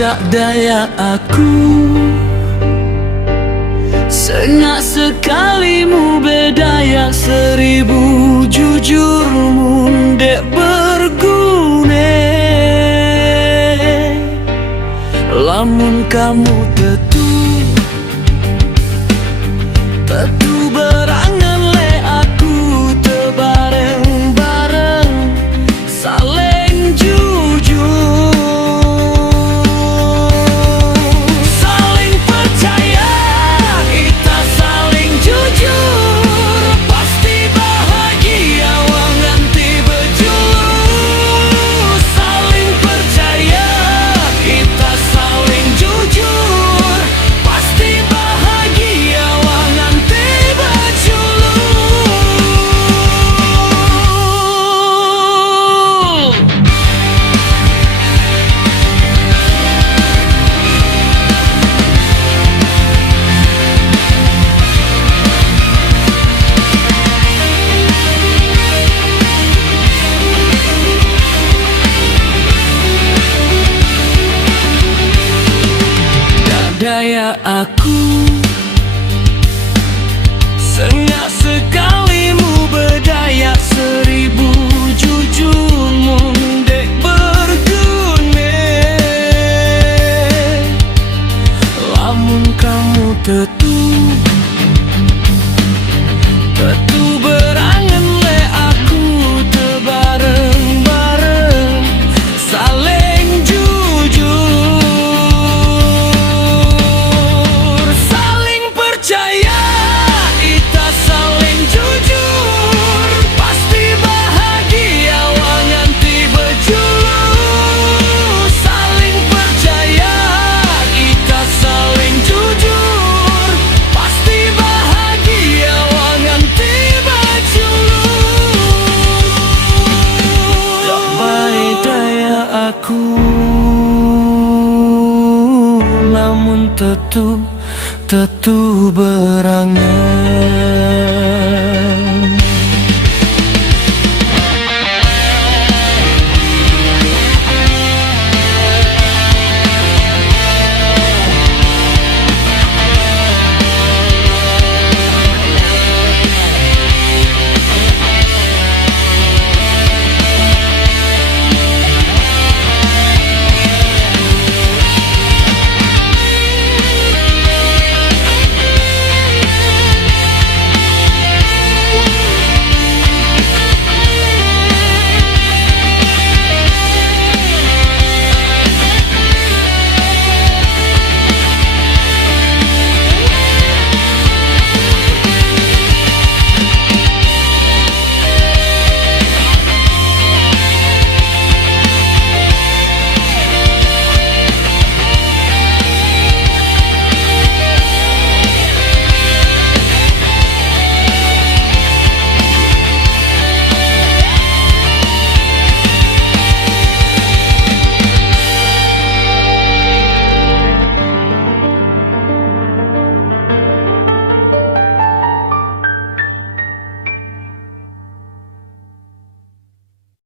dak daya aku, sengak sekalimu bedaya seribu, jujurmu dek bergune. Lamun kamu tetu berangan le aku tebareng-bareng saling jujur, saling percaya, kita saling jujur, pasti bahagia wang ganti bejulu. Saling percaya, kita saling jujur, pasti bahagia wang ganti bejulu. Daya aku, sengak sekalimu berdaya seribu, jujurmu dek bergune. Lamun kamu tetu berangan le aku tebareng-bareng saling jujur, saling percaya, kita saling jujur, pasti bahagia wang ganti bejulu. Saling percaya, kita saling jujur, pasti bahagia wang ganti bejulu. Tak baik daya aku, namun tetu berangan